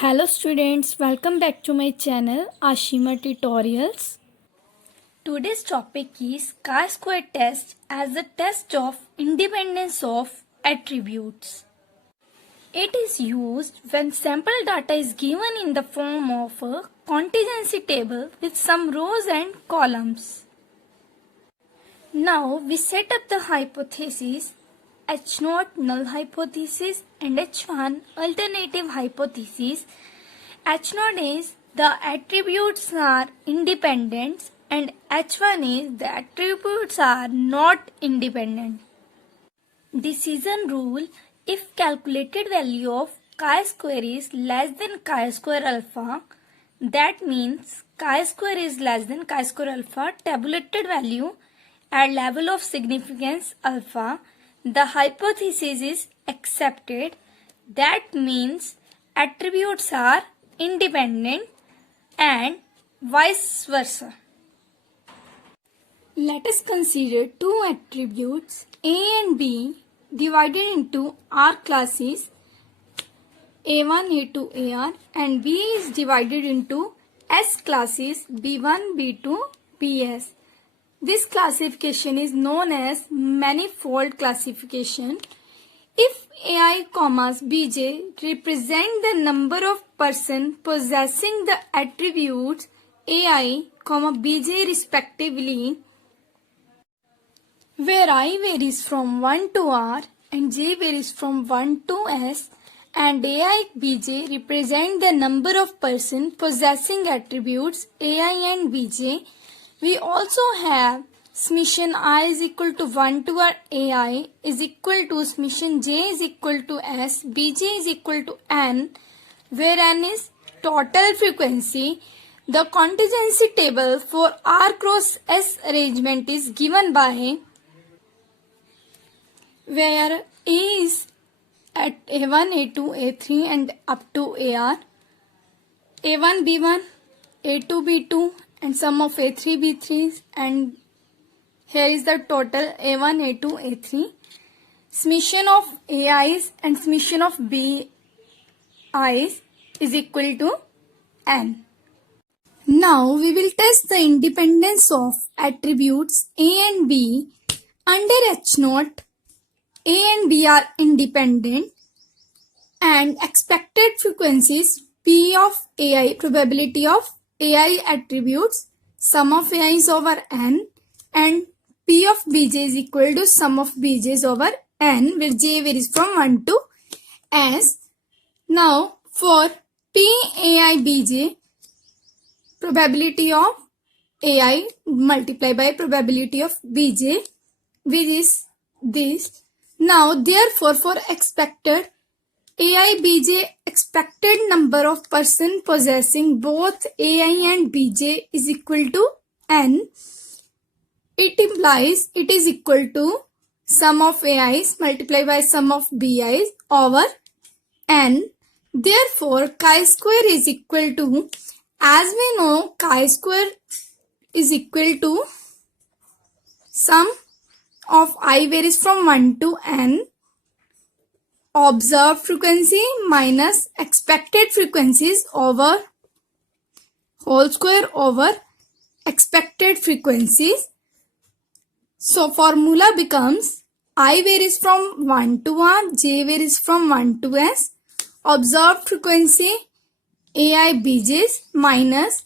Hello students, welcome back to my channel Ashima Tutorials. Today's topic is chi-square test as a test of independence of attributes. It is used when sample data is given in the form of a contingency table with some rows and columns. Now we set up the hypothesis H0 null hypothesis and H1 alternative hypothesis. H0 is the attributes are independent and H1 is the attributes are not independent. Decision rule: if calculated value of chi-square is less than chi-square alpha, that means chi-square is less than chi-square alpha tabulated value at level of significance alpha, the hypothesis is accepted. That means attributes are independent and vice versa. Let us consider two attributes A and B divided into R classes A1, A2, AR, and B is divided into S classes B1, B2, BS. This classification is known as manifold classification. If AI, Bj represent the number of persons possessing the attributes AI, Bj respectively, where I varies from 1 to R and J varies from 1 to S, and AI, Bj represent the number of persons possessing attributes AI and Bj, we also have summation I is equal to 1 to our AI is equal to summation J is equal to S, Bj is equal to N, where N is total frequency. The contingency table for R cross S arrangement is given by where A is at A1, A2, A3 and up to AR, A1, B1, A2, B2 and sum of A3, B3, and here is the total A1, A2, A3. Summation of AIs and summation of BIs is equal to N. Now we will test the independence of attributes A and B under H0. A and B are independent and expected frequencies P of AI, probability of AI attributes, sum of AIs over N, and P of Bj is equal to sum of Bj's over N, where J varies from 1 to S. Now for PAI Bj, probability of AI multiplied by probability of Bj, which is this. Now therefore for expected AI Bj, expected number of person possessing both AI and Bj is equal to N. It implies it is equal to sum of AIs multiplied by sum of BIs over N. Therefore chi-square is equal to, as we know, chi-square is equal to sum of I varies from 1 to N observed frequency minus expected frequencies over whole square over expected frequencies. So formula becomes I varies from 1 to R, J varies from 1 to S, observed frequency AI Bj's minus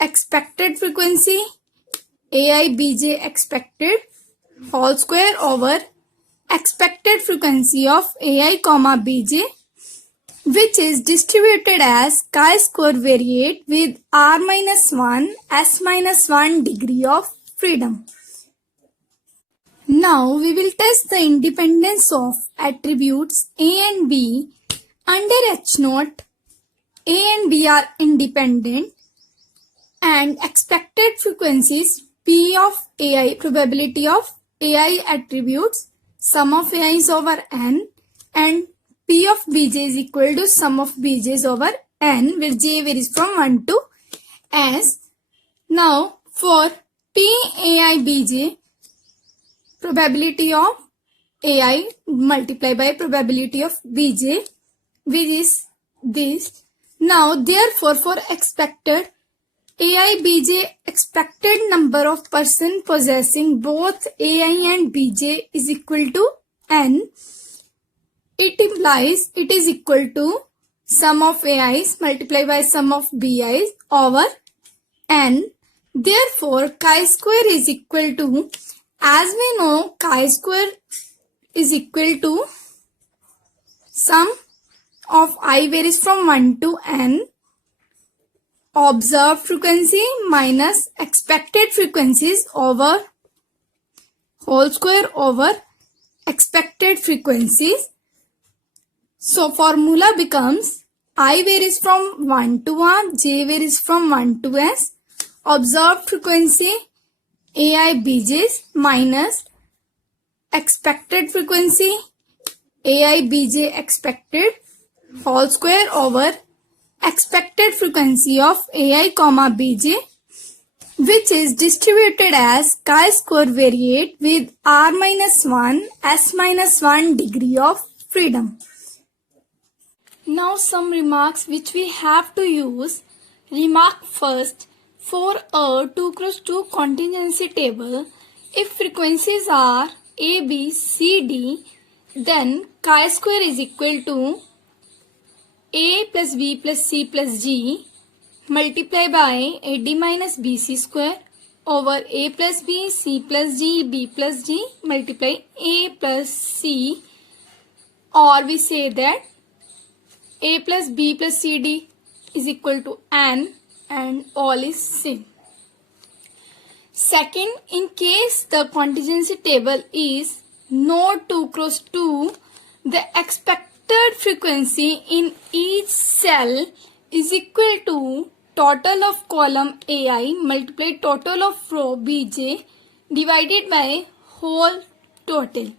expected frequency AI Bj expected whole square over expected frequency of AI, Bj, which is distributed as chi-square variate with R minus 1, S minus 1 degree of freedom. Now we will test the independence of attributes A and B under H0. A and B are independent and expected frequencies P of AI, probability of AI attributes, sum of AIs over N, and P of Bj is equal to sum of Bj's over N, where J varies from 1 to S. Now for PAI Bj, probability of AI multiplied by probability of Bj, which is this. Now therefore for expected AIBJ, expected number of person possessing both AI and BJ is equal to n. It implies it is equal to sum of AIs multiplied by sum of BIs over n. Therefore chi-square is equal to, as we know, chi-square is equal to sum of I varies from 1 to n observed frequency minus expected frequencies over whole square over expected frequencies. So formula becomes I varies from 1 to R, J varies from 1 to S, observed frequency AI BJs minus expected frequency AI BJ expected whole square over expected frequency of AI comma BJ, which is distributed as chi-square variate with R minus 1 S minus 1 degree of freedom. Now some remarks which we have to use. Remark first, for a 2 cross 2 contingency table, if frequencies are A, B, C, D, then chi-square is equal to A plus B plus C plus G multiply by AD minus BC square over A plus B, C plus G, B plus G multiply A plus C, or we say that A plus B plus CD is equal to N and all is same. Second, in case the contingency table is no 2 cross 2, the expected frequency in each cell is equal to total of column AI multiplied total of row BJ divided by whole total.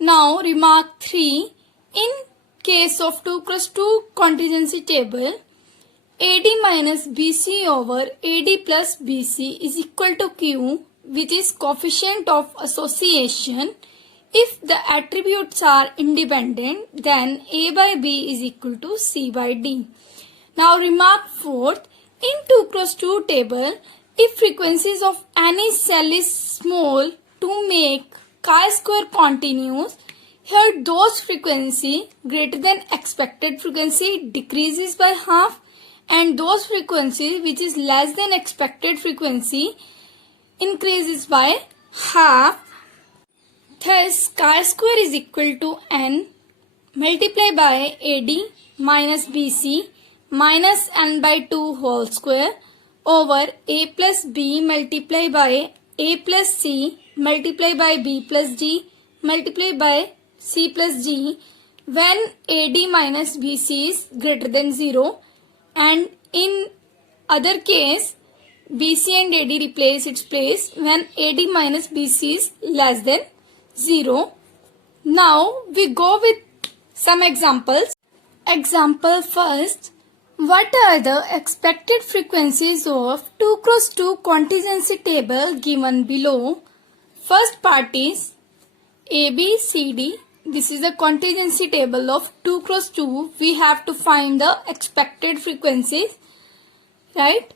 Now remark 3, in case of 2 cross 2 contingency table, AD minus BC over AD plus BC is equal to Q, which is coefficient of association. If the attributes are independent, then A by B is equal to C by D. Now remark fourth, in 2 cross 2 table, if frequencies of any cell is small to make chi-square continuous, here those frequency greater than expected frequency decreases by half, and those frequencies which is less than expected frequency increases by half. Thus chi-square is equal to n multiplied by AD minus BC minus n by 2 whole square over A plus B multiplied by A plus C multiplied by B plus G multiplied by C plus G when AD minus BC is greater than 0, and in other case BC and AD replace its place when AD minus BC is less than 0. Now we go with some examples. Example first, what are the expected frequencies of 2 cross 2 contingency table given below? First part is A, B, C, D. This is the contingency table of 2 cross 2. We have to find the expected frequencies, right?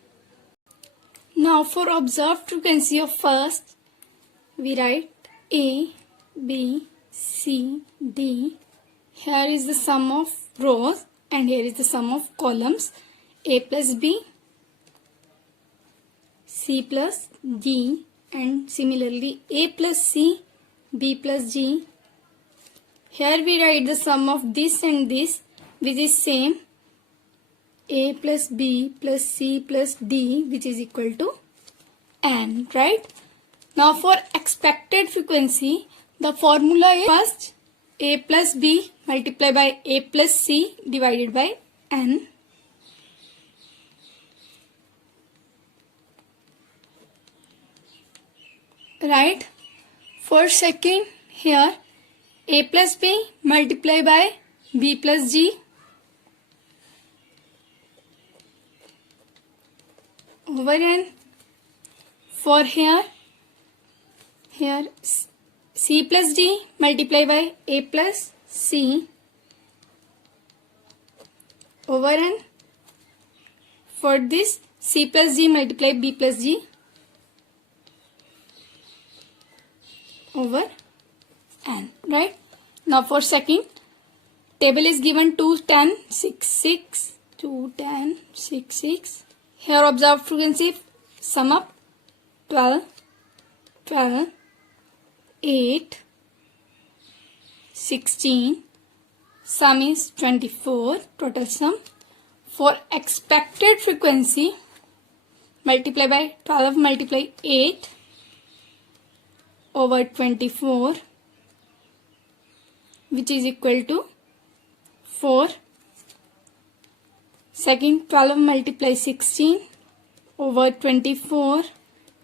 Now for observed frequency of first, we write A, B, C, D. Here is the sum of rows and here is the sum of columns. A plus B, C plus D, and similarly A plus C, B plus G. Here we write the sum of this and this, which is same, A plus B plus C plus D, which is equal to N, right? Now for expected frequency, the formula is first A plus B multiplied by A plus C divided by N. Right? For second, here A plus B multiplied by B plus G over N. For here C plus D multiplied by A plus C over n. For this, c plus g multiply b plus g over n, right? Now for second, table is given 2, 10, 6, 6, 2, 10, 6, 6. Here observed frequency, sum up 12, 12, 8, 16, sum is 24, total sum. For expected frequency, multiply by 12 multiply 8 over 24, which is equal to 4. Second, 12 multiply 16 over 24,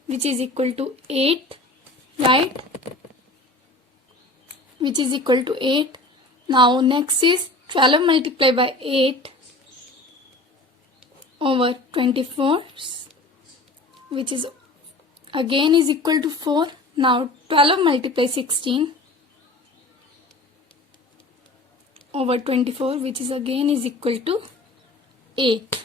which is equal to 8, right? Which is equal to 8. Now next is 12 multiply by 8 over 24, which is again is equal to 4. Now 12 multiply 16 over 24, which is again is equal to 8.